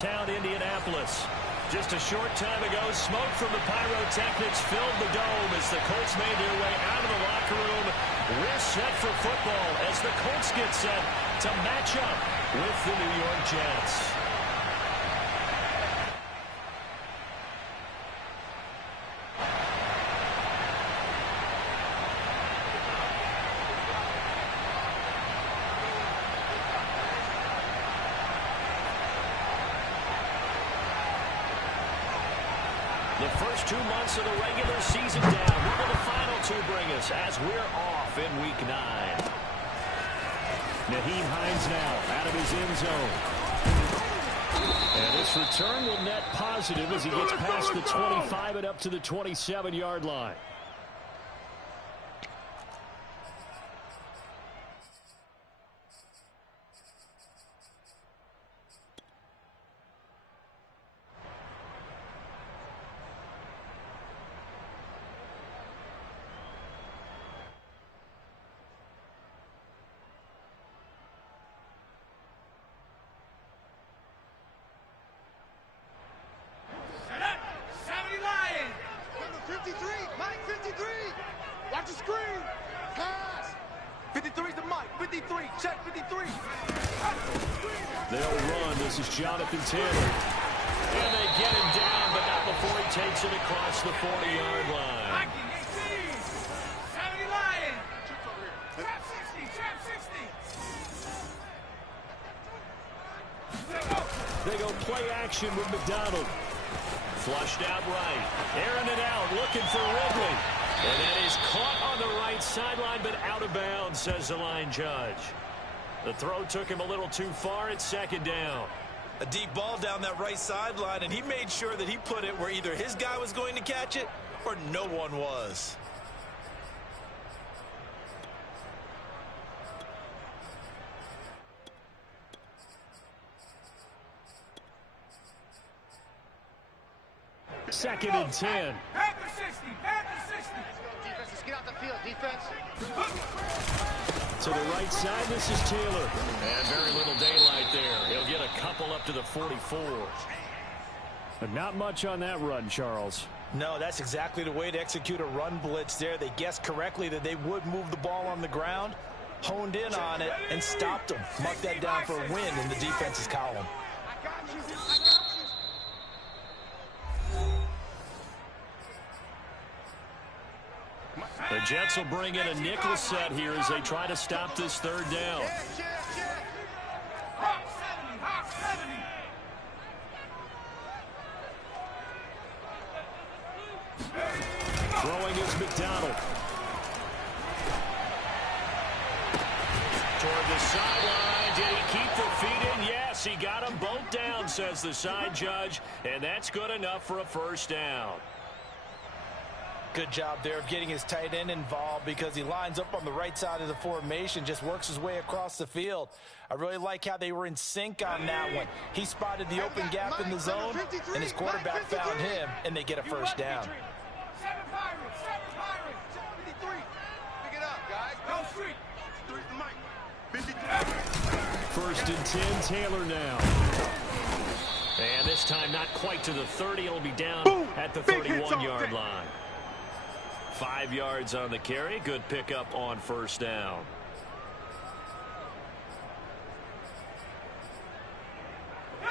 Town, Indianapolis. Just a short time ago, smoke from the pyrotechnics filled the dome as the Colts made their way out of the locker room. We're set for football as the Colts get set to match up with the New York Jets. The first 2 months of the regular season down. What will the final two bring us as we're off in Week 9? Nyheim Hines now out of his end zone. And this return will net positive as he gets past the 25 and up to the 27-yard line. Taylor. And they get him down, but not before he takes it across the 40-yard line. They go play action with McDonald. Flushed out right. Airing it out, looking for Ridley. And that is caught on the right sideline, but out of bounds, says the line judge. The throw took him a little too far. It's second down. A deep ball down that right sideline, and he made sure that he put it where either his guy was going to catch it or no one was. Second and 10. Panther 60, Panther 60. Defenses, get out the field, defense. To the right side, this is Taylor. And very little daylight there. He'll get a couple up to the 44. But not much on that run, Charles. No, that's exactly the way to execute a run blitz there. They guessed correctly that they would move the ball on the ground, honed in on it, and stopped them. Mark that down for a win in the defense's column. I got you. I got you. The Jets will bring in a nickel set here as they try to stop this third down. Hawk 70, Hawk 70. Throwing is McDonald. Toward the sideline. Did he keep the feet in? Yes, he got them both down, says the side judge. And that's good enough for a first down. Good job there of getting his tight end involved because he lines up on the right side of the formation, just works his way across the field. I really like how they were in sync on that one. He spotted the open gap in the zone, and his quarterback found him, and they get a first down. 7 Pirates, 7 Pirates. 53. Pick it up, guys. Go street. 3's the mic. 53. First and 10, Taylor now. And this time not quite to the 30. It'll be down at the 31-yard line. 5 yards on the carry. Good pickup on first down.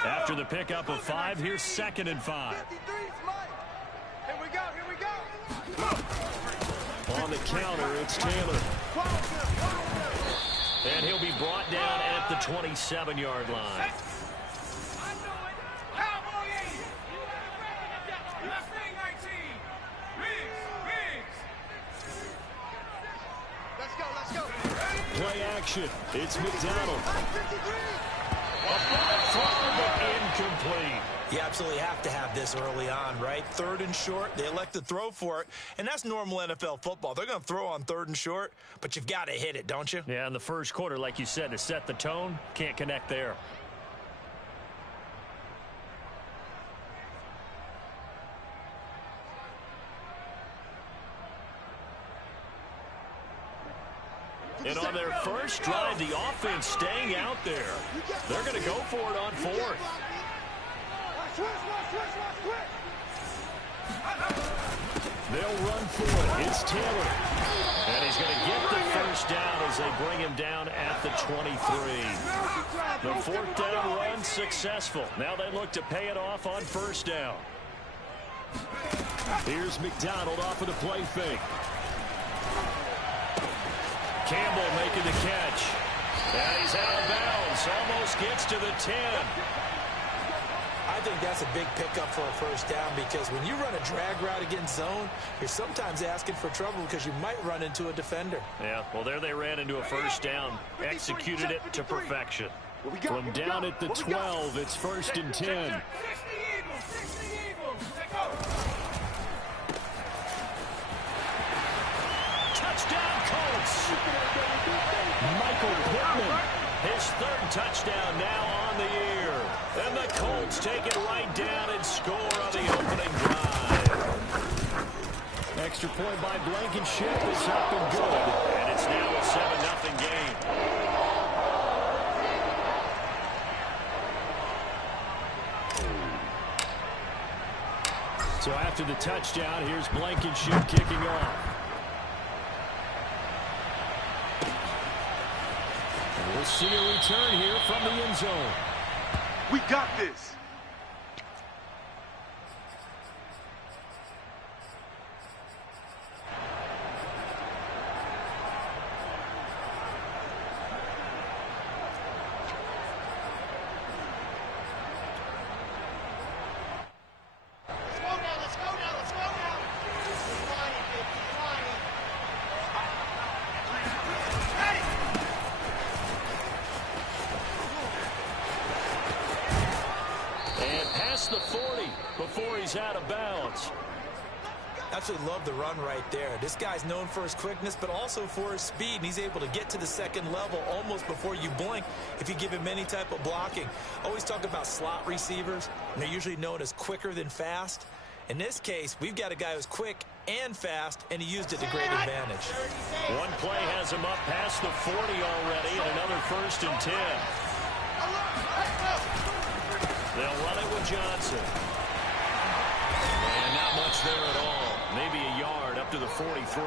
After the pickup of 5, here's second and 5. Here we go, here we go. On the counter, it's Taylor. And he'll be brought down at the 27-yard line. Play action. It's McDonald. A ball throw, but incomplete. You absolutely have to have this early on, right? 3rd and short, they elect to throw for it, and that's normal NFL football. They're going to throw on 3rd and short, but you've got to hit it, don't you? Yeah, in the first quarter, like you said, to set the tone, can't connect there. And on their first drive, the offense staying out there. They're going to go for it on fourth. They'll run for it. It's Taylor. And he's going to get the first down as they bring him down at the 23. The fourth down run successful. Now they look to pay it off on first down. Here's McDonald off of the play fake. Campbell making the catch. And he's out of bounds. Almost gets to the 10. I think that's a big pickup for a first down because when you run a drag route against zone, you're sometimes asking for trouble because you might run into a defender. Yeah, well, there they ran into a first down. Executed it to perfection. From down at the 12, it's 1st and 10. Touchdown, Colts! Michael Pittman, his 3rd touchdown now on the year. And the Colts take it right down and score on the opening drive. Extra point by Blankenship is up and good. And it's now a 7-0 game. So after the touchdown, here's Blankenship kicking off. And we'll see a return here from the end zone. We got this. The 40 before he's out of bounds. Absolutely love the run right there. This guy's known for his quickness, but also for his speed. And he's able to get to the second level almost before you blink if you give him any type of blocking. Always talk about slot receivers, and they're usually known as quicker than fast. In this case, we've got a guy who's quick and fast, and he used it to great advantage. One play has him up past the 40 already, and another 1st and 10. They'll run it with Johnson. And not much there at all. Maybe a yard up to the 43.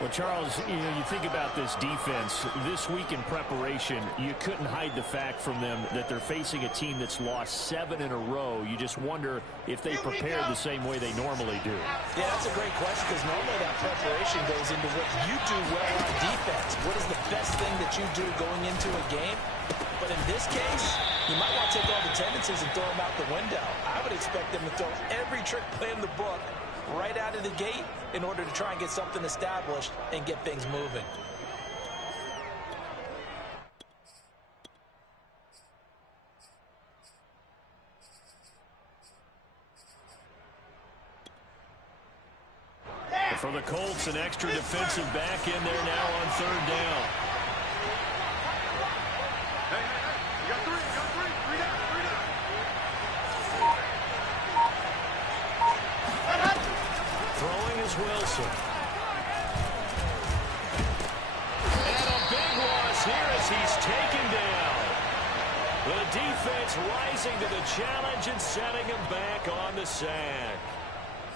Well, Charles, you think about this defense. This week in preparation, you couldn't hide the fact from them that they're facing a team that's lost 7 in a row. You just wonder if they prepared the same way they normally do. Yeah, that's a great question because normally that preparation goes into what you do well on defense. What is the best thing that you do going into a game? But in this case, you might want to take all the tendencies and throw them out the window. I would expect them to throw every trick play in the book right out of the gate in order to try and get something established and get things moving. For the Colts, an extra defensive back in there now on 3rd down. Throwing is Wilson. And a big loss here as he's taken down. The defense rising to the challenge and setting him back on the sack.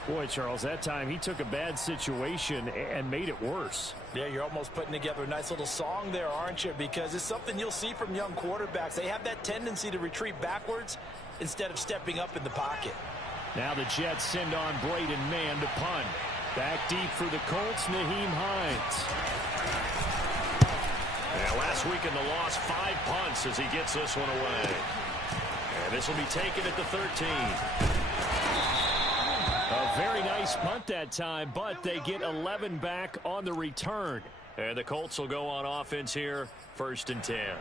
Boy, Charles, that time he took a bad situation and made it worse. Yeah, you're almost putting together a nice little song there, aren't you? Because it's something you'll see from young quarterbacks. They have that tendency to retreat backwards instead of stepping up in the pocket. Now the Jets send on Braden Mann to punt. Back deep for the Colts, Naheem Hines. And last week in the loss, 5 punts as he gets this one away. And this will be taken at the 13. A very nice punt that time, but they get 11 back on the return. And the Colts will go on offense here, 1st and 10.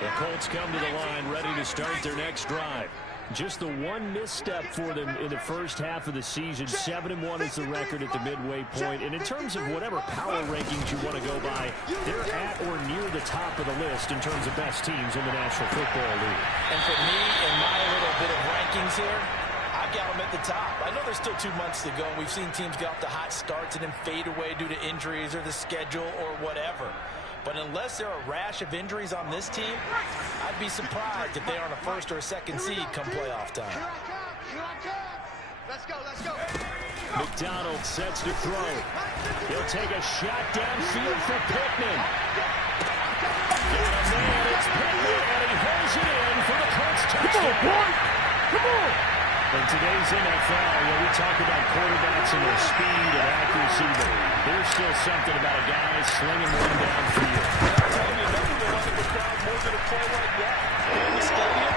The Colts come to the line ready to start their next drive. Just the one misstep for them in the first half of the season. 7-1 is the record at the midway point. And in terms of whatever power rankings you want to go by, they're at or near the top of the list in terms of best teams in the National Football League. And for me, in my little bit of rankings here, I got them at the top. I know there's still 2 months to go, and we've seen teams get off to hot starts and then fade away due to injuries or the schedule or whatever. But unless there are a rash of injuries on this team, I'd be surprised if they aren't a first or a second seed come playoff time. Here I come. Let's go, let's go. McDonald sets to throw. He'll take a shot downfield for Pittman. Got a man, it's Pittman, and he holds it in for the Colts touchdown. Come on. In today's NFL, when we talk about quarterbacks and their speed and accuracy, but there's still something about a guy slinging one downfield. I'll tell you, nothing will let the crowd more than a play like that. In the stadium,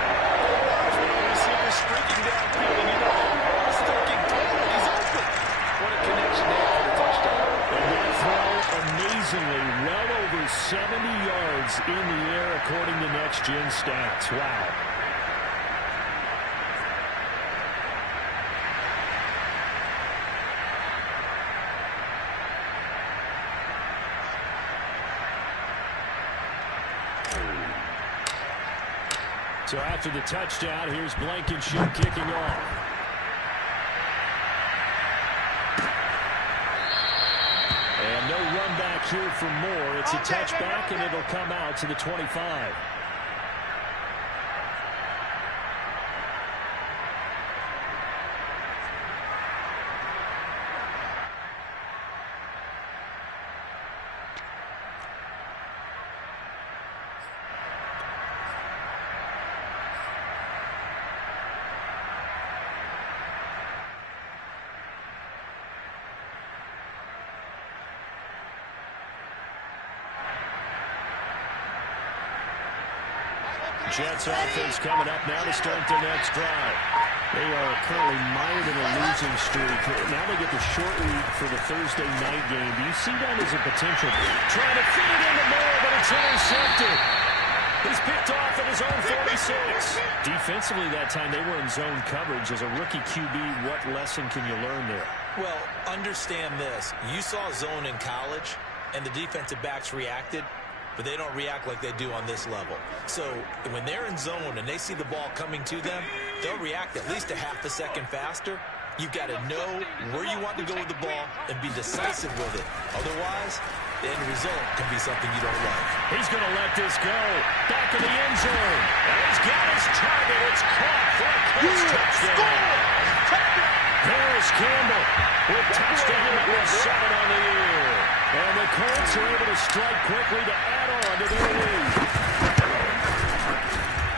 watch when the receiver's streaking downfield, and you know, he's thinking, he's open. What a connection there for the touchdown. And that throw, amazingly, well over 70 yards in the air, according to Next Gen Stats. Wow. So after the touchdown, here's Blankenship kicking off. And no run back here for Moore. It's a touchback, and it'll come out to the 25. Jets offense coming up now to start their next drive. They are currently mired in a losing streak. Now they get the short week for the Thursday night game. Do you see that as a potential? Trying to feed it into Moore, but it's intercepted. He's picked off at his own 46. Defensively that time, they were in zone coverage. As a rookie QB, what lesson can you learn there? Well, understand this. You saw zone in college, and the defensive backs reacted, but they don't react like they do on this level. So when they're in zone and they see the ball coming to them, they'll react at least a half a second faster. You've got to know where you want to go with the ball and be decisive with it. Otherwise, the end result can be something you don't like. He's going to let this go. Back in the end zone. And he's got his target. It's caught for a Colts touchdown. Harris Campbell with touchdown number 7 on the year. And the Colts are able to strike quickly to add on to their lead.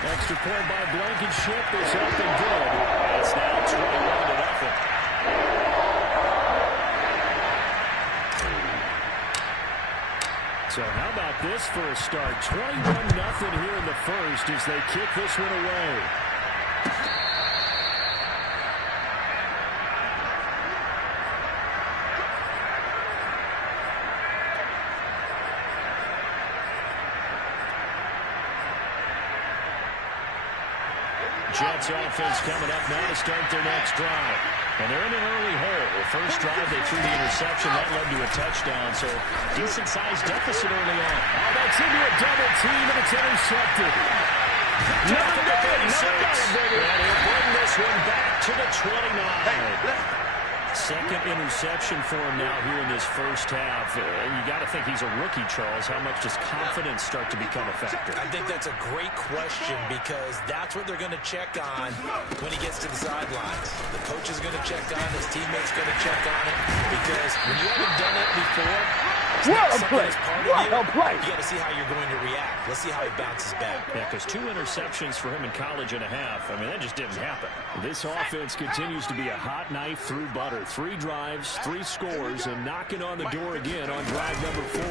Extra point by Blankenship is up and good. It's now 21-0. So how about this for a start? 21-0 here in the first as they kick this one away. Jets offense coming up now to start their next drive. And they're in an early hole. The first drive, they threw the interception. That led to a touchdown. So decent-sized deficit early on. Oh, that's into a double team, and it's intercepted. Another day, baby. And he'll bring this one back to the 29. Second interception for him now here in this first half. And you got to think he's a rookie, Charles. How much does confidence start to become a factor? I think that's a great question because that's what they're going to check on when he gets to the sidelines. The coach is going to check on it. His teammates going to check on it because when you haven't done it before, it's not something that's part of you. You got to see how you're going to react. Let's see how he bounces back. Yeah, because 2 interceptions for him in college and a half. I mean, that just didn't happen. This offense continues to be a hot knife through butter. 3 drives, 3 scores, and knocking on the door again on drive number 4.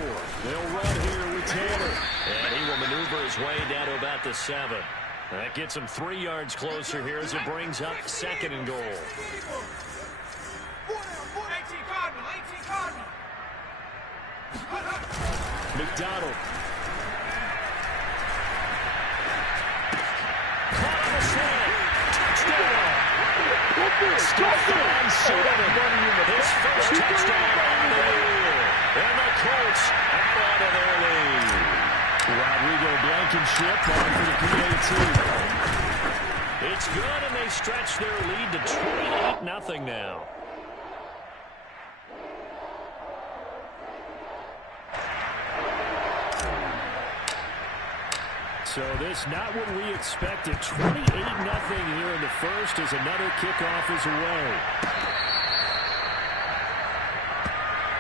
They'll run here with Taylor. And he will maneuver his way down to about the 7. That gets him 3 yards closer here as it brings up 2nd and goal. 18 Cardinal. McDonald. Caught on the slant. Touchdown. Stephon Sullivan. His first touchdown of the year. And the Colts add on to their lead. Rodrigo Blankenship on for the PAT. It's good, and they stretch their lead to 28-0 now. So this not what we expected. 28-0 here in the first as another kickoff is away.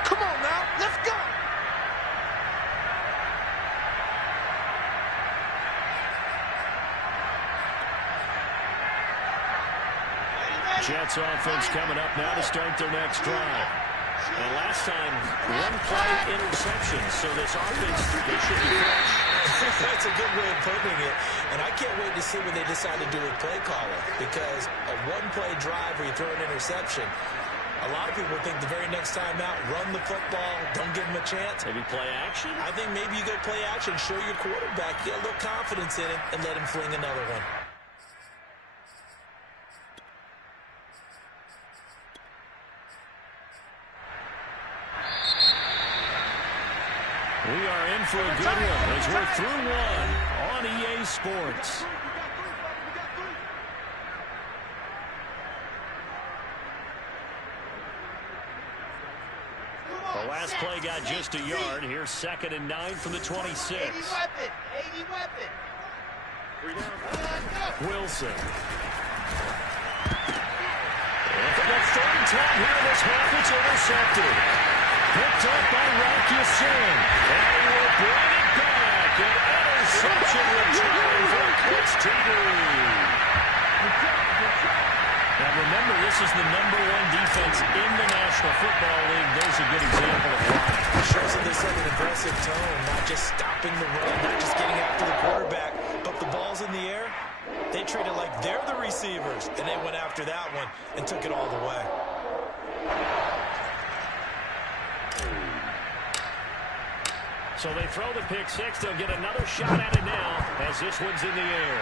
Come on now, let's go! Jets offense coming up now to start their next drive. And last time, one play interception. So this offense, they should be fresh. That's a good way of putting it. And I can't wait to see what they decide to do with play calling. Because a one-play drive where you throw an interception, a lot of people think the very next time out, run the football, don't give them a chance. Maybe play action? I think maybe you go play action, show your quarterback, get a little confidence in it, and let him fling another one. We are in for a good one as we're through one on EA Sports. The last play got just a yard. Here's 2nd and 9 from the 26. 80 weapon. Wilson. And for the third time here in this half, it's intercepted. Picked up by Rakiusin. And he will bring it back. An interception return for the Colts TD. Now remember, this is the #1 defense in the National Football League. There's a good example of why. It shows that they set an aggressive tone, not just stopping the run, not just getting after the quarterback, but the ball's in the air. They treat it like they're the receivers, and they went after that one and took it all the way. So they throw the pick six. They'll get another shot at it now as this one's in the air.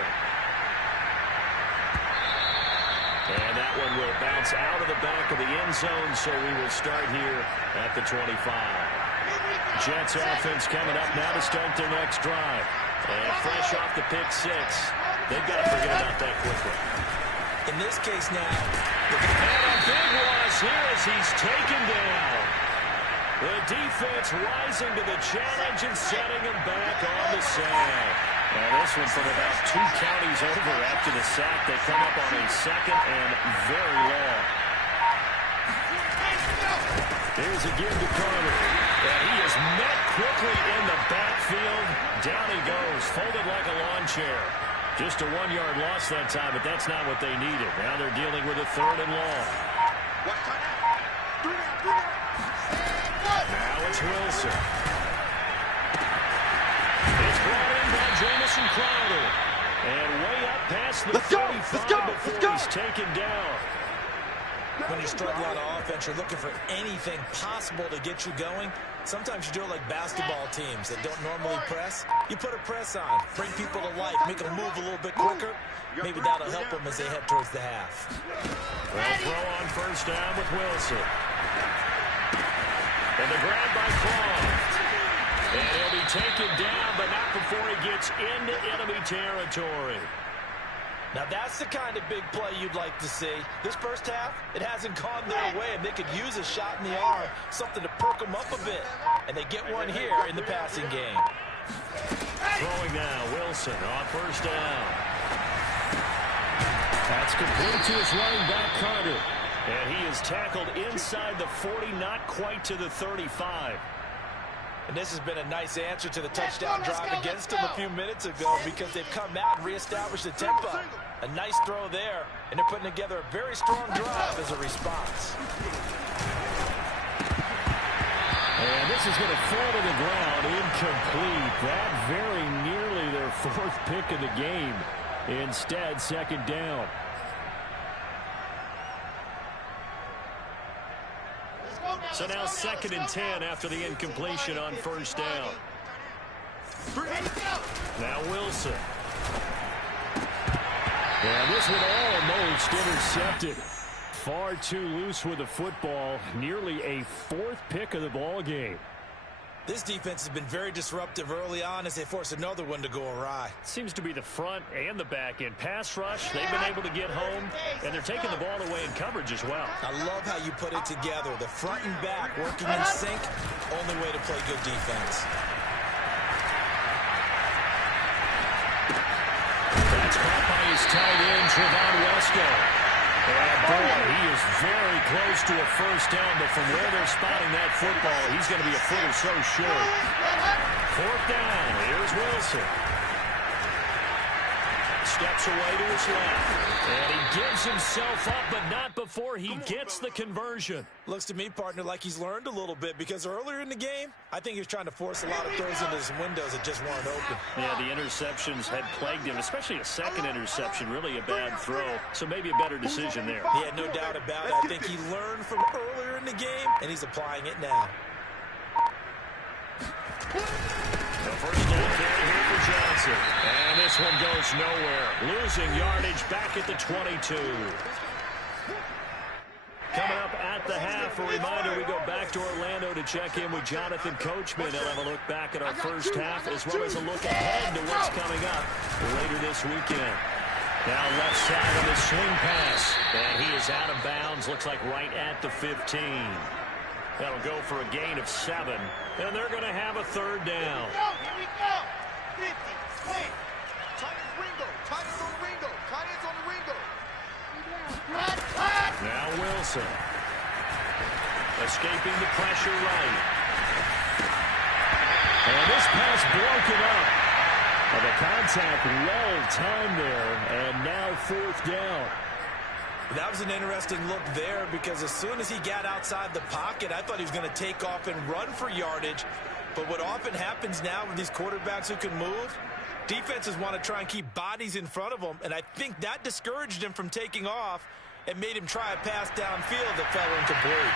And that one will bounce out of the back of the end zone, so we will start here at the 25. Jets offense coming up now to start their next drive. And fresh off the pick six, they've got to forget about that quickly. In this case now, and a big loss here as he's taken down. The defense rising to the challenge and setting him back on the sack. And this one from about 2 counties over after the sack. They come up on a 2nd and very long. Here's a give to Carter. And he is met quickly in the backfield. Down he goes, folded like a lawn chair. Just a 1-yard loss that time, but that's not what they needed. Now they're dealing with a 3rd and long. Now it's Wilson. It's brought in by Jamison Crowder. And way up past the 35 before he's taken down. when you struggle on offense, you're looking for anything possible to get you going. Sometimes you do it like basketball teams that don't normally press. You put a press on, bring people to life, make them move a little bit quicker. Maybe that'll help them as they head towards the half. Well, throw on first down with Wilson. And the grab by Croft. And he'll be taken down, but not before he gets into enemy territory. Now, that's the kind of big play you'd like to see. This first half, it hasn't gone their way, and they could use a shot in the arm, something to perk them up a bit. And they get one here in the passing game. Throwing now, Wilson on first down. That's complete to his running back, Carter. And he is tackled inside the 40, not quite to the 35. And this has been a nice answer to the touchdown drive against them a few minutes ago because they've come out and reestablished the tempo. A nice throw there, and they're putting together a very strong drive as a response. And this is going to fall to the ground, incomplete. That very nearly their fourth pick of the game. Instead, second down. So now 2nd and 10 after the incompletion on first down. Now Wilson. And this one almost intercepted. Far too loose with the football. Nearly a fourth pick of the ball game. This defense has been very disruptive early on as they force another one to go awry. Seems to be the front and the back end. Pass rush, they've been able to get home, and they're taking the ball away in coverage as well. I love how you put it together. The front and back working in sync, only way to play good defense. That's caught by his tight end, Trevon Wesco. And boy, he is very close to a first down, but from where they're spotting that football, he's going to be a foot or so short. Fourth down, here's Wilson. Steps away to his left. And he gives himself up, but not before he gets the conversion. Looks to me, partner, like he's learned a little bit because earlier in the game, I think he was trying to force a lot of throws into some windows that just weren't open. Yeah, the interceptions had plagued him, especially a second interception, really a bad throw. So maybe a better decision there. Yeah, no doubt about it. I think he learned from earlier in the game, and he's applying it now. The first down carry here for Johnson. And this one goes nowhere. Losing yardage back at the 22. Coming up at the half, a reminder, we go back to Orlando to check in with Jonathan Coachman. He'll have a look back at our first half as well as a look ahead to what's coming up later this weekend. Now left side of the swing pass. And he is out of bounds, looks like right at the 15. That'll go for a gain of 7. And they're going to have a third down. Here we go. 50, 20. Tight ends Ringo. Tight ends on Ringo. Tight ends on the Ringo. Now Wilson. Escaping the pressure right. And this pass broken up. And the contact well timed there. And now fourth down. That was an interesting look there because as soon as he got outside the pocket, I thought he was going to take off and run for yardage. But what often happens now with these quarterbacks who can move, defenses want to try and keep bodies in front of them, and I think that discouraged him from taking off and made him try a pass downfield that fell incomplete.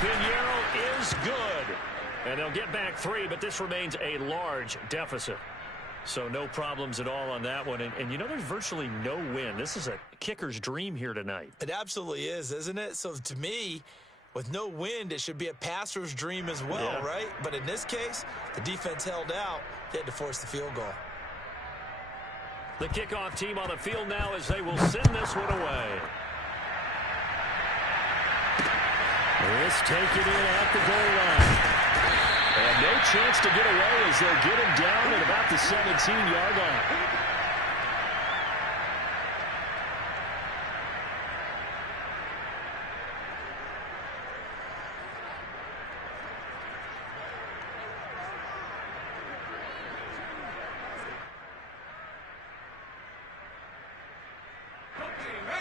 Pinheiro is good. And they'll get back 3, but this remains a large deficit. So no problems at all on that one. And you know, there's virtually no win. This is a kicker's dream here tonight. It absolutely is, isn't it? So to me, with no wind, it should be a passer's dream as well, right? But in this case, the defense held out. They had to force the field goal. The kickoff team on the field now as they will send this one away. This taken in at the goal line. And no chance to get away as they'll get him down at about the 17-yard line.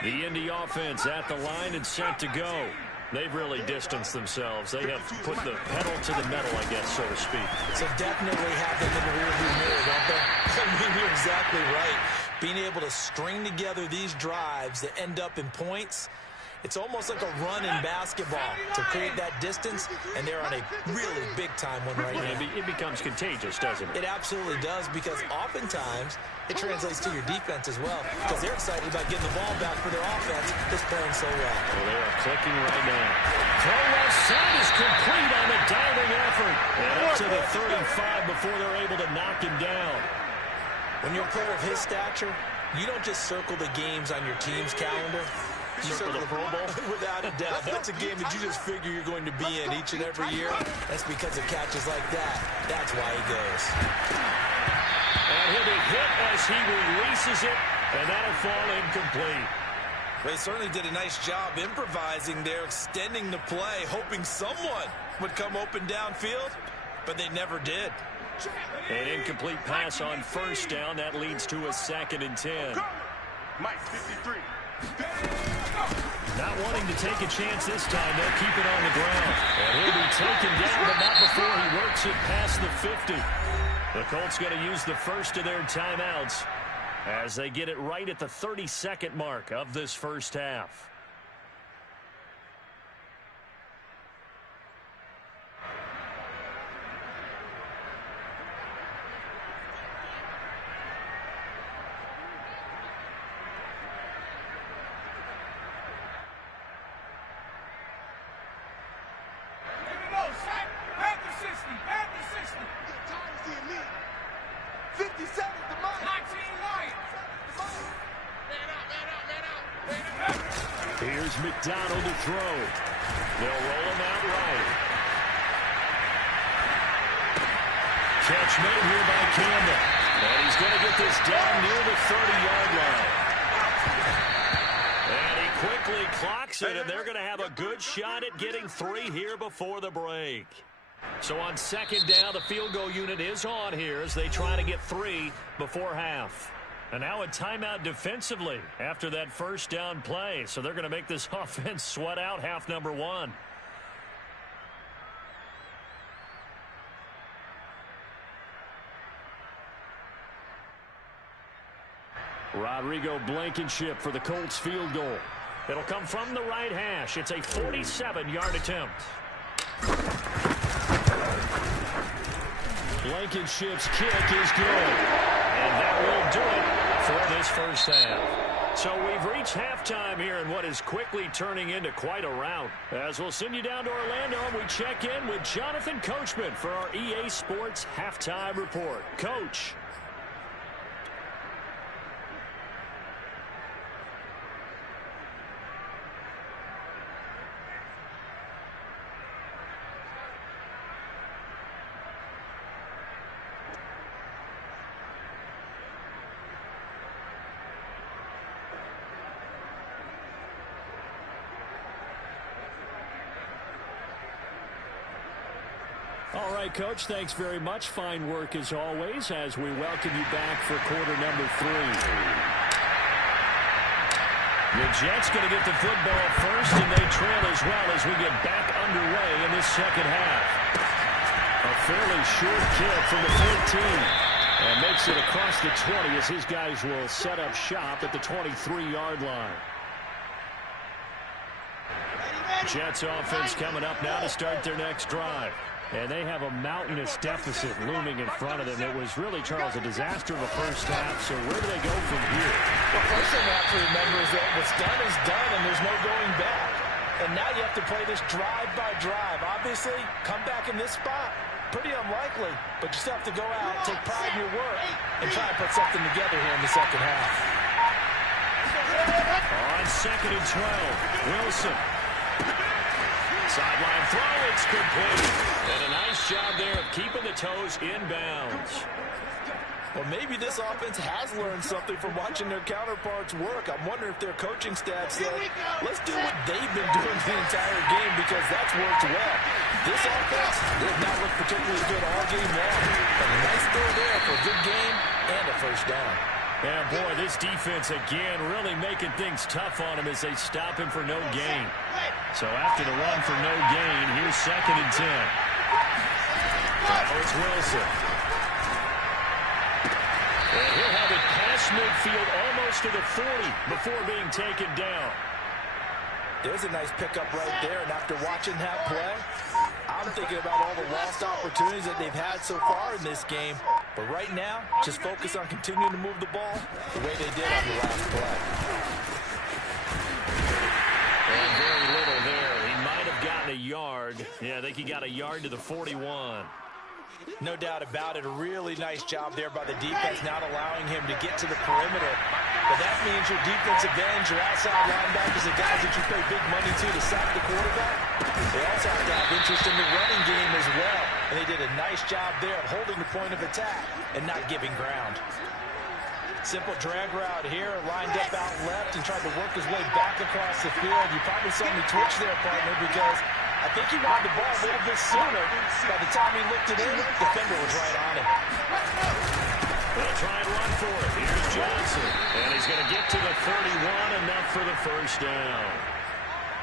The Indy offense at the line and set to go. They've really distanced themselves. They have put the pedal to the metal, I guess, so to speak. So definitely have them in the rearview mirror, don't they? I mean, you're exactly right. Being able to string together these drives that end up in points, it's almost like a run in basketball to create that distance, and they're on a really big-time one right now. It becomes contagious, doesn't it? It absolutely does, because oftentimes it translates to your defense as well, because they're excited about getting the ball back for their offense that's playing so well. Well, they are clicking right now. Throw left side is complete on the diving effort. And up to the 35 before they're able to knock him down. When you're a player of his stature, you don't just circle the games on your team's calendar. You circle the Pro Bowl? Without a doubt. That's a game that you just figure you're going to be in each and every year. That's because of catches like that. That's why he goes. And he'll be hit as he releases it, and that'll fall incomplete. They certainly did a nice job improvising there, extending the play, hoping someone would come open downfield, but they never did. An incomplete pass on first down. That leads to a 2nd and 10. Mike, 53. Not wanting to take a chance this time. They'll keep it on the ground. And he'll be taken down, but not before he works it past the 50. The Colts going to use the first of their timeouts as they get it right at the 32nd mark of this first half. Add the 60. Get tired of seeing me. 57 the mic. 19 Lions. Man out, man out, man out. Man out. Here's McDonald to throw. They'll roll him out right. Catch made here by Campbell. And he's going to get this down near the 30-yard line. And he quickly clocks it, and they're going to have a good shot at getting 3 here before the break. So on second down, the field goal unit is on here as they try to get 3 before half. And now a timeout defensively after that first down play. So they're going to make this offense sweat out half number 1. Rodrigo Blankenship for the Colts field goal. It'll come from the right hash. It's a 47-yard attempt. Blankenship's kick is good. And that will do it for this first half. So we've reached halftime here in what is quickly turning into quite a rout. As we'll send you down to Orlando, and we check in with Jonathan Coachman for our EA Sports Halftime Report. Coach. All right, Coach, thanks very much. Fine work as always as we welcome you back for quarter number 3. The Jets going to get the football first, and they trail as well as we get back underway in this second half. A fairly short kick from the 14. And makes it across the 20 as his guys will set up shop at the 23-yard line. Jets offense coming up now to start their next drive. And they have a mountainous deficit looming in front of them. It was really, Charles, a disaster of a first half. So where do they go from here? Well, first thing we have to remember is that what's done is done, and there's no going back. And now you have to play this drive by drive. Obviously, come back in this spot, pretty unlikely. But you still have to go out, take pride in your work, and try and put something together here in the second half. On second and 12, Wilson. Sideline throw, it's complete. And a nice job there of keeping the toes inbounds. Well, maybe this offense has learned something from watching their counterparts work. I'm wondering if their coaching staff said, let's do what they've been doing the entire game because that's worked well. This offense did not look particularly good all game long. But a nice throw there for a good game and a first down. Yeah, boy, this defense again really making things tough on him as they stop him for no gain. So after the run for no gain, here's second and 10. It's Wilson. And he'll have it past midfield almost to the 40 before being taken down. There's a nice pickup right there, and after watching that play, I'm thinking about all the lost opportunities that they've had so far in this game. But right now, just focus on continuing to move the ball the way they did on the last play. And very little there. He might have gotten a yard. Yeah, I think he got a yard to the 41. No doubt about it. A really nice job there by the defense, not allowing him to get to the perimeter. But that means your defensive ends, your outside linebackers, the guys that you pay big money to sack the quarterback, they also have to have interest in the running game as well. And they did a nice job there of holding the point of attack and not giving ground. Simple drag route here, lined up out left and tried to work his way back across the field. You probably saw me twitch there, partner, because I think he wanted the ball a little bit sooner. By the time he looked it in, the defender was right on him. They'll try and run for it. Here's Johnson. And he's going to get to the 31, enough for the first down.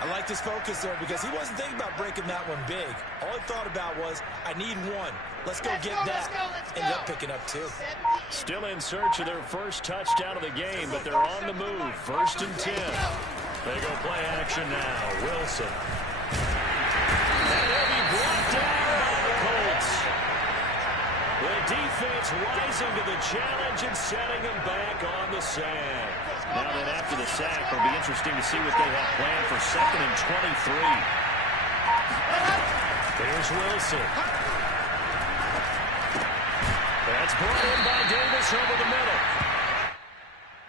I like his focus there because he wasn't thinking about breaking that one big. All he thought about was, I need one. Let's go get that. Ended up picking up 2. Still in search of their first touchdown of the game, but they're on the move. First and 10. They go play action now. Wilson. And they'll be brought down by the Colts. The defense rising to the challenge and setting them back on the sack. Now that after the sack, it'll be interesting to see what they have planned for second and 23. Here's Wilson. That's brought in by Davis over the middle.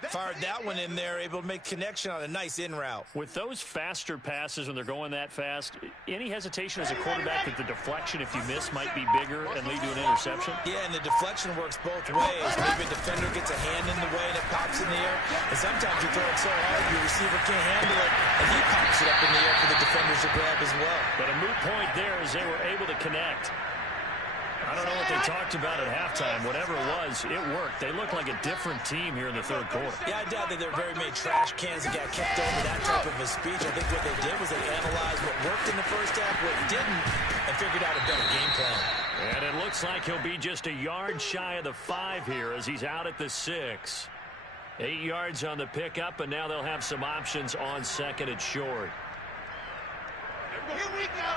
Fired that one in there, able to make connection on a nice in route. With those faster passes when they're going that fast, any hesitation as a quarterback that the deflection, if you miss, might be bigger and lead to an interception? Yeah, and the deflection works both ways. Maybe a defender gets a hand in the way and it pops in the air. And sometimes you throw it so hard your receiver can't handle it, and he pops it up in the air for the defenders to grab as well. But a moot point there as they were able to connect. I don't know what they talked about at halftime. Whatever it was, it worked. They look like a different team here in the third quarter. Yeah, I doubt that there are very many trash cans that got kicked over that type of a speech. I think what they did was they analyzed what worked in the first half, what didn't, and figured out a better game plan. And it looks like he'll be just a yard shy of the 5 here as he's out at the 6. 8 yards on the pickup, and now they'll have some options on second and short. Here we go.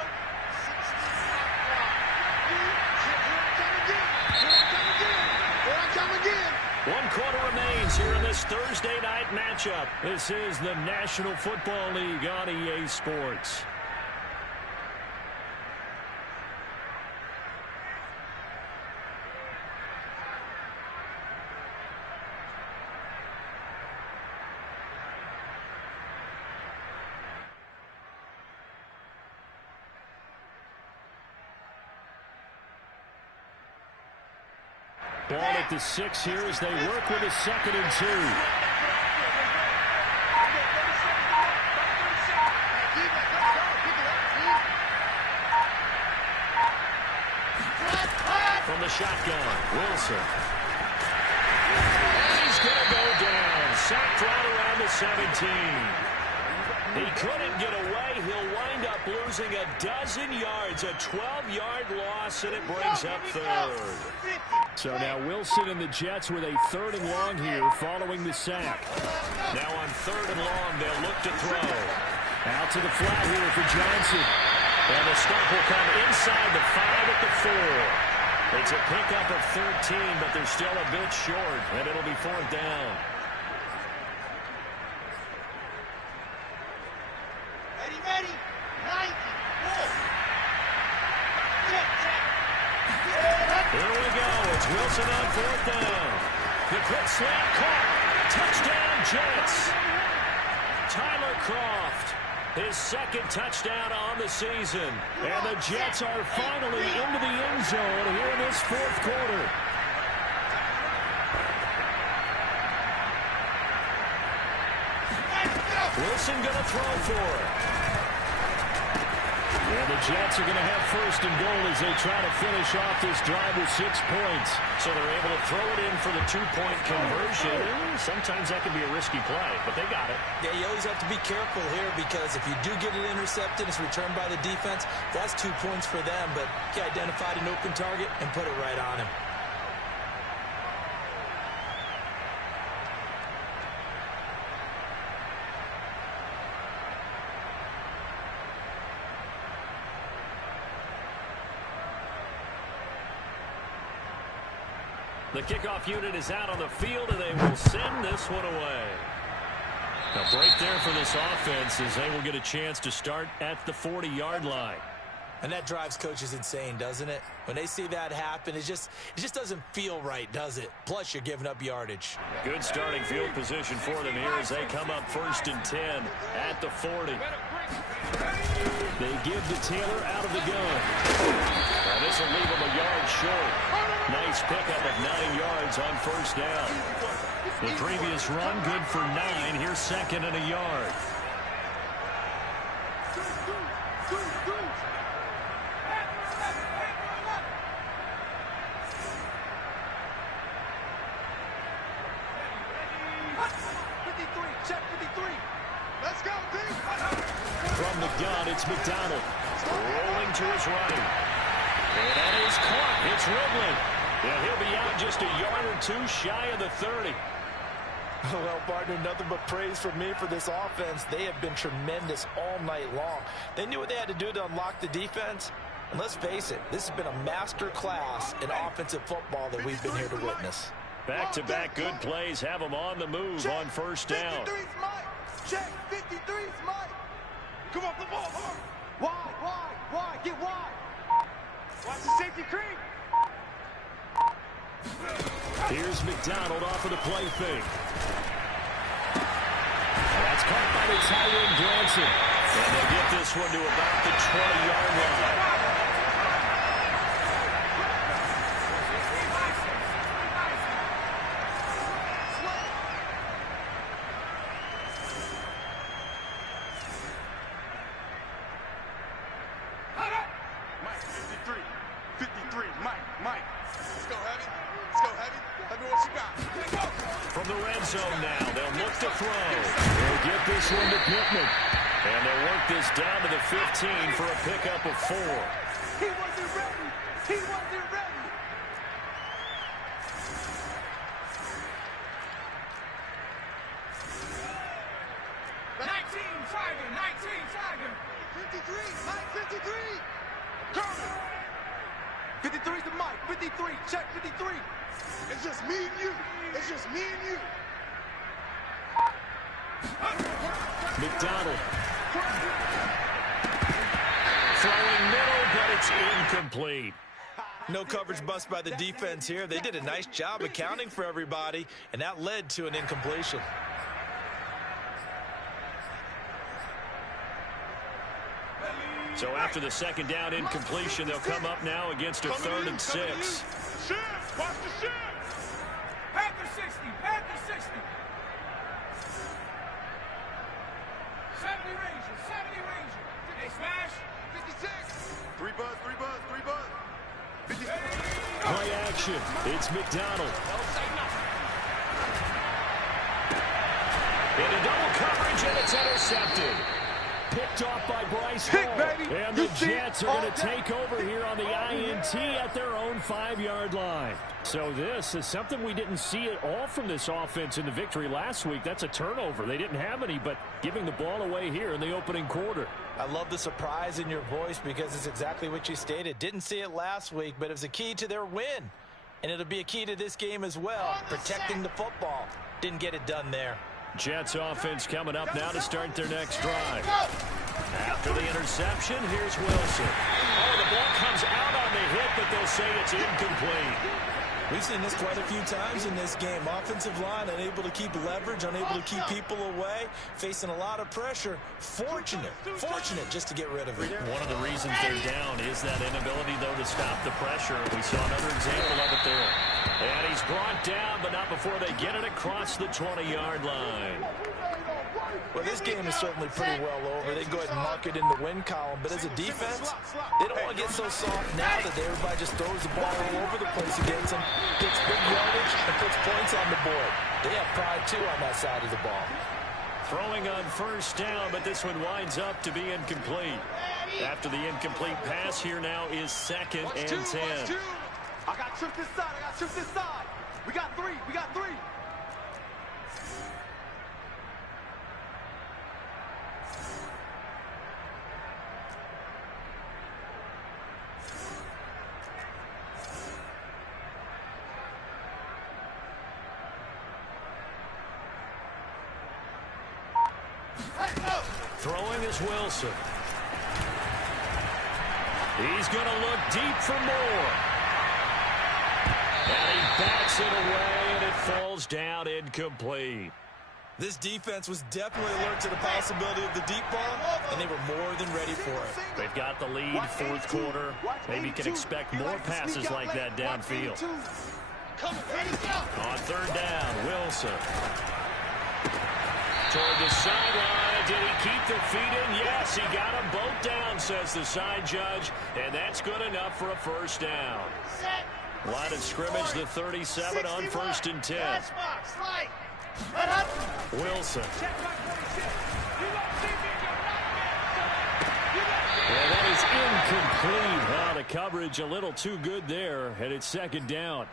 One quarter remains here in this Thursday night matchup. This is the National Football League on EA Sports. Ball at the 6 here as they work with a 2nd and 2. From the shotgun, Wilson. And he's going to go down. Sacked right around the 17. He couldn't get away. He'll wind up losing a dozen yards, a 12-yard loss, and it brings up third. So now Wilson and the Jets with a 3rd and long here following the sack. Now on 3rd and long, they'll look to throw. Out to the flat here for Johnson. And the stop will come inside the 5 at the 4. It's a pickup of 13, but they're still a bit short, and it'll be 4th down. Ready, 90, Here we go. It's Wilson on 4th down. The quick slant caught. Touchdown, Jets. Tyler Kroft, his 2nd touchdown on the season. And the Jets are finally into the end zone here in this 4th quarter. Wilson going to throw for it. And the Jets are going to have 1st and goal as they try to finish off this drive with 6 points. So they're able to throw it in for the 2-point conversion. Sometimes that can be a risky play, but they got it. Yeah, you always have to be careful here because if you do get it intercepted, it's returned by the defense. That's 2 points for them, but he identified an open target and put it right on him. The kickoff unit is out on the field, and they will send this one away. A break there for this offense as they will get a chance to start at the 40-yard line. And that drives coaches insane, doesn't it? When they see that happen, it just doesn't feel right, does it? Plus, you're giving up yardage. Good starting field position for them here as they come up 1st and 10 at the 40. They give to Taylor out of the gun. Now this will leave him a yard short. Nice pickup of 9 yards on 1st down. The previous run good for 9. Here's 2nd and a yard. From the gun, it's McDonald. Rolling to his right. And that is caught. It's Ridley. And he'll be out just a yard or 2 shy of the 30. Well, partner, nothing but praise from me for this offense. They have been tremendous all night long. They knew what they had to do to unlock the defense. And let's face it, this has been a master class in offensive football that we've been here to witness. Back-to-back good plays have them on the move on 1st down. 53's Mike. Check, 53's Mike. Come on, the ball. Wide. Get wide. Watch the safety creep. Here's McDonald off of the play fake. That's caught by the Tyron Glanson. And they'll get this one to about the 20-yard line. Mike, 53. 53, Mike. Let's go, Heavy. Let's go, Heavy. Let me know what you got. From the red zone now, they'll look to throw. They'll get this one to Pittman. And they'll work this down to the 15 for a pickup of 4. He wasn't ready. He wasn't ready. Tiger. 53, Mike, 53. Kermit. 53's the Mike. 53, check 53. It's just me and you. It's just me and you. McDonald. Throwing middle, but it's incomplete. No coverage bust by the defense here. They did a nice job accounting for everybody, and that led to an incompletion. So after the second down incompletion, they'll come up now against a 3rd and 6. Shift, watch the shift. Panther 60, Panther 60. 70 Ranger. They smash. 56. 3 buzz. 56. Play action. It's McDonald. Into double coverage, and it's intercepted. Picked off by Bryce Hall. Baby. And the Jets are going to take over here on the INT at their own 5-yard line. So this is something we didn't see at all from this offense in the victory last week. That's a turnover. They didn't have any, but giving the ball away here in the opening quarter. I love the surprise in your voice because it's exactly what you stated. Didn't see it last week, but it was a key to their win. And it'll be a key to this game as well, protecting the football. Didn't get it done there. Jets offense coming up now to start their next drive. After the interception, here's Wilson. Oh, the ball comes out on the hit, but they'll say it's incomplete. We've seen this quite a few times in this game. Offensive line unable to keep leverage, unable to keep people away, facing a lot of pressure. Fortunate just to get rid of it. One of the reasons they're down is that inability, though, to stop the pressure. We saw another example of it there. And he's brought down, but not before they get it across the 20-yard line. Well, this game is certainly pretty well over. They go ahead and mark it in the win column. But as a defense, they don't want to get so soft now that everybody just throws the ball all over the place against them, gets big yardage, and puts points on the board. They have pride, too, on that side of the ball. Throwing on first down, but this one winds up to be incomplete. After the incomplete pass, here now is 2nd and 10. I got tripped this side. We got three. Throwing is Wilson. He's going to look deep for more. And he backs it away, and it falls down incomplete. This defense was definitely alert to the possibility of the deep ball, and they were more than ready for it. They've got the lead, 4th quarter. Maybe you can expect more passes like that downfield. On 3rd down, Wilson. Toward the sideline. Did he keep the feet in? Yes, he got them both down, says the side judge. And that's good enough for a first down. Line of scrimmage, the 37 on 1st and 10. Wilson. Well, that is incomplete. Well, the coverage a little too good there, and it's 2nd down.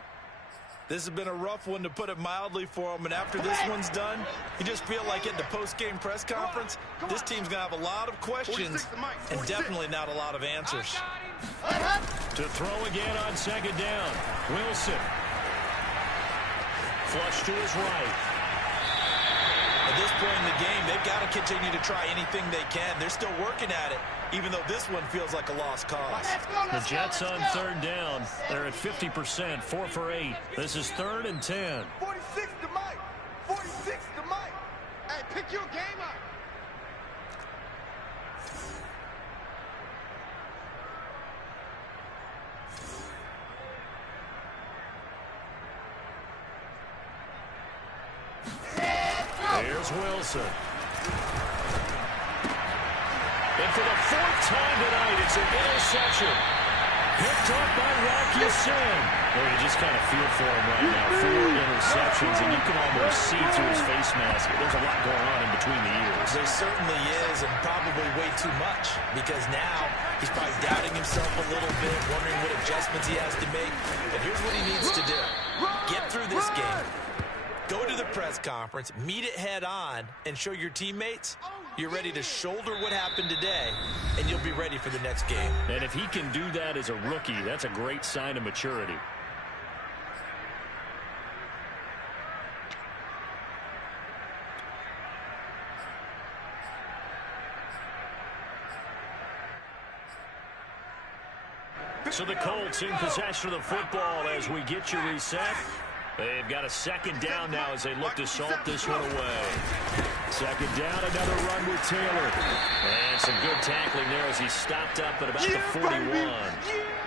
This has been a rough one, to put it mildly, for them. And after this one's done, you just feel like at the post-game press conference, this team's going to have a lot of questions and definitely not a lot of answers. To throw again on 2nd down. Wilson. Flush to his right. At this point in the game, they've got to continue to try anything they can. They're still working at it. even though this one feels like a lost cause. The Jets on third down. They're at 50%, 4 for 8. This is 3rd and 10. 46 to Mike. 46 to Mike. Hey, pick your game up. Here's Wilson. And for the 4th time tonight, it's an interception. Picked up by Rocky Sin. Well, you just kind of feel for him right now. 4 interceptions, and you can almost see through his face mask. There's a lot going on in between the ears. There certainly is, and probably way too much, because now he's probably doubting himself a little bit, wondering what adjustments he has to make. But here's what he needs to do. Get through this game. Go to the press conference, meet it head on, and show your teammates you're ready to shoulder what happened today, and you'll be ready for the next game. And if he can do that as a rookie, that's a great sign of maturity. So the Colts in possession of the football as we get you reset. They've got a 2nd down now as they look to salt this one away. 2nd down, another run with Taylor. And some good tackling there as he stopped up at about the 41.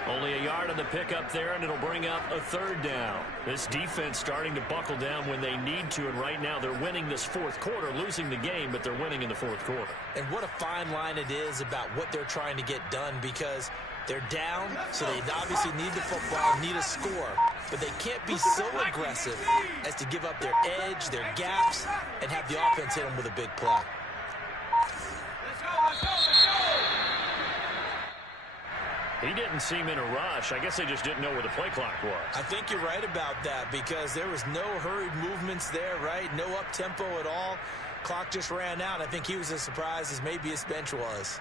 Only a yard on the pickup there, and it'll bring up a 3rd down. This defense starting to buckle down when they need to, and right now they're winning this 4th quarter, losing the game, but they're winning in the 4th quarter. And what a fine line it is about what they're trying to get done, because they're down, so they obviously need the football, need a score. But they can't be so aggressive as to give up their edge, their gaps, and have the offense hit them with a big play. Let's go. He didn't seem in a rush. I guess they just didn't know where the play clock was. I think you're right about that, because there was no hurried movements there, right? No up-tempo at all. Clock just ran out. I think he was as surprised as maybe his bench was.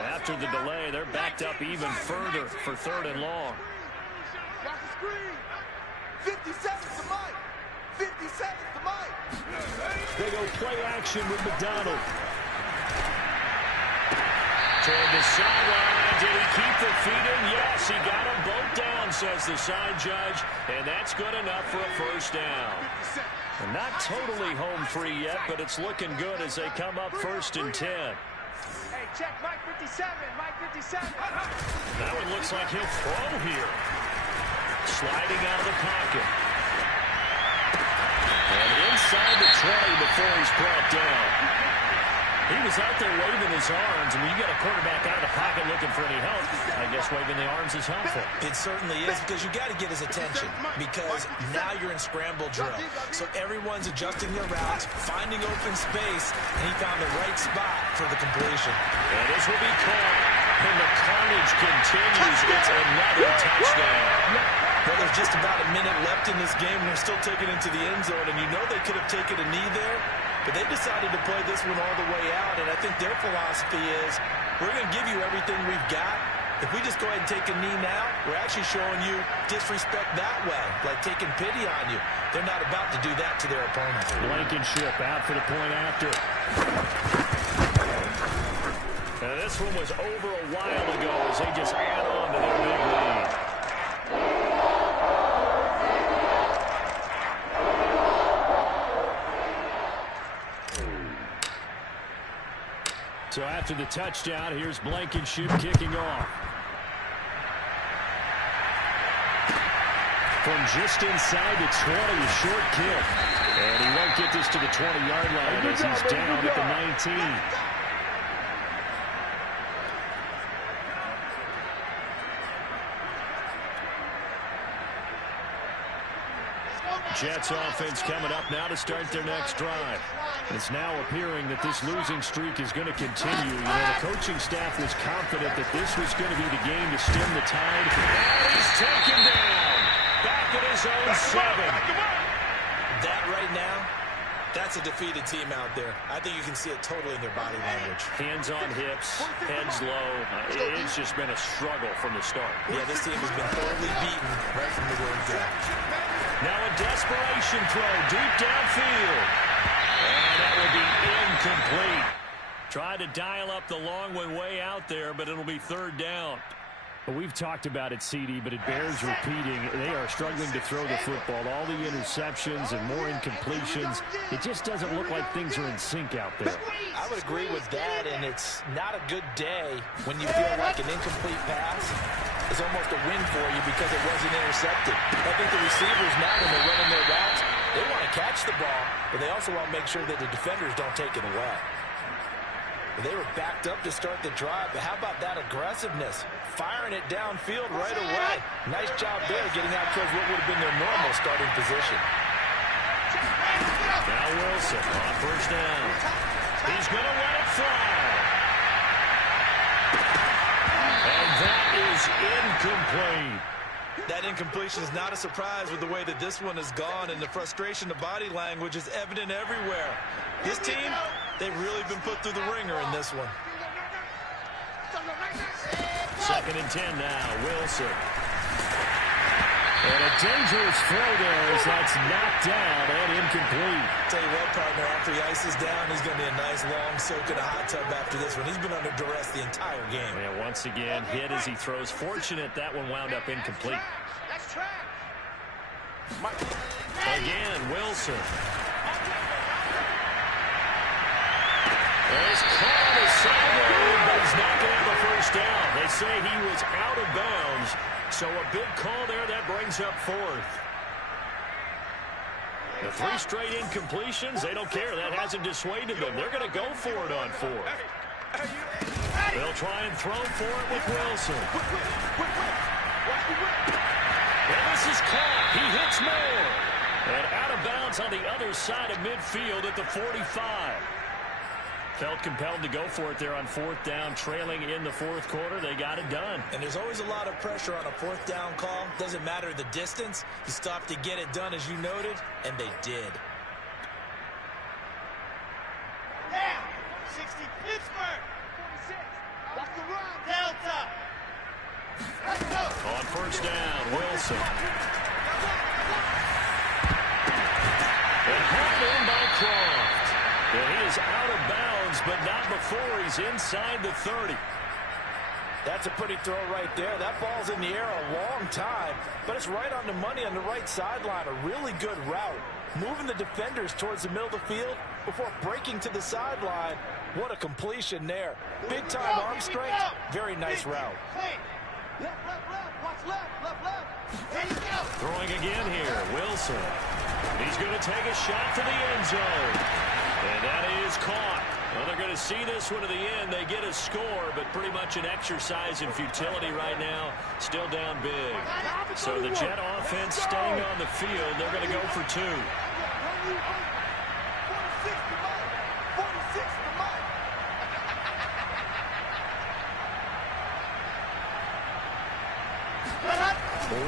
After the delay, they're backed up even further for 3rd and long. Watch the screen. 57 to Mike. 57 to Mike. They go play action with McDonald. Toward the sideline. Did he keep the feet in? Yes, he got them both down, says the side judge. And that's good enough for a 1st down. And not totally home free yet, but it's looking good as they come up 1st and 10. Hey, check Mike 57. Mike 57. That one looks like he'll throw here. Sliding out of the pocket. And inside the 20 before he's brought down. He was out there waving his arms, and when you get a quarterback out of the pocket looking for any help, I guess waving the arms is helpful. It certainly is, because you got to get his attention, because now you're in scramble drill. So everyone's adjusting their routes, finding open space, and he found the right spot for the completion. And this will be caught, and the carnage continues. It's another touchdown. Well, there's just about a minute left in this game, and they're still taking it to the end zone, and you know they could have taken a knee there, but they decided to play this one all the way out, and I think their philosophy is, we're going to give you everything we've got. If we just go ahead and take a knee now, we're actually showing you disrespect that way, like taking pity on you. They're not about to do that to their opponent. Blankenship out for the point after. Now, this one was over a while ago as they just add on to their big lead. So after the touchdown, here's Blankenship kicking off. From just inside the 20, a short kick. And he won't get this to the 20-yard line as he's down at the 19. Jets offense coming up now to start their next drive. It's now appearing that this losing streak is going to continue. You know, the coaching staff was confident that this was going to be the game to stem the tide. And he's taken down. Back at his own 7. That right now, that's a defeated team out there. I think you can see it totally in their body language. Hands on hips, heads low. It's just been a struggle from the start. Yeah, this team has been thoroughly beaten right from the word go. Now a desperation throw deep downfield. And that will be incomplete. Tried to dial up the long way out there, but it'll be third down. Well, we've talked about it, CD, but it bears repeating. They are struggling to throw the football. All the interceptions and more incompletions. It just doesn't look like things are in sync out there. I would agree with that, and it's not a good day when you feel like an incomplete pass is almost a win for you because it wasn't intercepted. I think the receivers now, when they're running their routes, they want to catch the ball, but they also want to make sure that the defenders don't take it away. They were backed up to start the drive, but how about that aggressiveness? Firing it downfield right away. Nice job there getting out towards what would have been their normal starting position. Now Wilson on first down. He's going to let it fly. And that is incomplete. That incompletion is not a surprise with the way that this one has gone, and the frustration of body language is evident everywhere. This team, they've really been put through the ringer in this one. 2nd and 10 now, Wilson. And a dangerous throw there as that's knocked down and incomplete. Tell you what, partner, after he ices down, he's going to be a nice long soak in a hot tub after this one. He's been under duress the entire game. And once again, hit as he throws. Fortunate that one wound up incomplete. Again, Wilson. He's caught on the sideline, but he's not going to have a first down. They say he was out of bounds, so a big call there that brings up 4th. The 3 straight incompletions, they don't care. That hasn't dissuaded them. They're going to go for it on 4th. They'll try and throw for it with Wilson. And this is caught. He hits more. And out of bounds on the other side of midfield at the 45. Felt compelled to go for it there on 4th down, trailing in the 4th quarter. They got it done. And there's always a lot of pressure on a 4th down call. Doesn't matter the distance. You stop to get it done, as you noted, and they did. Now, 60 Pittsburgh. 46. Watch the run. Delta. Let's go. On first down, Wilson. And hauled in by Croft. And he is out of bounds, but not before he's inside the 30. That's a pretty throw right there. That ball's in the air a long time, but it's right on the money on the right sideline. A really good route. Moving the defenders towards the middle of the field before breaking to the sideline. What a completion there. Big-time arm strength. Very nice route. Left, watch left. There you go. Throwing again here, Wilson. He's going to take a shot to the end zone. And that is caught. Well, they're going to see this one to the end. They get a score, but pretty much an exercise in futility right now. Still down big. So the Jet offense staying on the field. They're going to go for 2. 46 to Mike. 46 to Mike.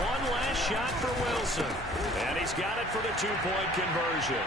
One last shot for Wilson. And he's got it for the 2-point conversion.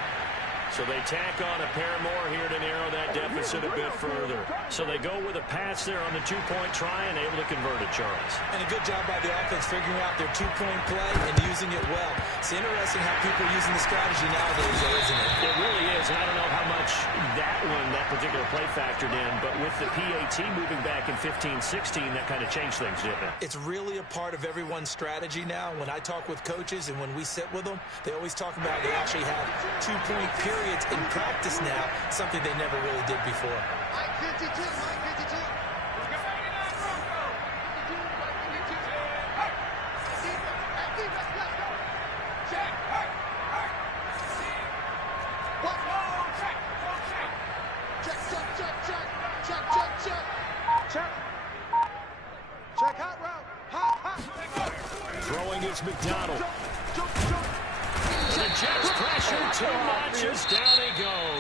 So they tack on a pair more here to narrow that deficit a bit further. So they go with a pass there on the 2-point try and able to convert it, Charles. And a good job by the offense figuring out their 2-point play and using it well. It's interesting how people are using the strategy nowadays, though, isn't it? It really is. And I don't know how much that particular play factored in, but with the PAT moving back in 15-16, that kind of changed things, didn't it? It's really a part of everyone's strategy now. When I talk with coaches and when we sit with them, they always talk about they actually have 2-point periods in practice now, something they never really did before. Mike 52, Mike 52. Check hot route. Hot. Throwing is McDonald. The Jets pressure 2 notches. Down he goes.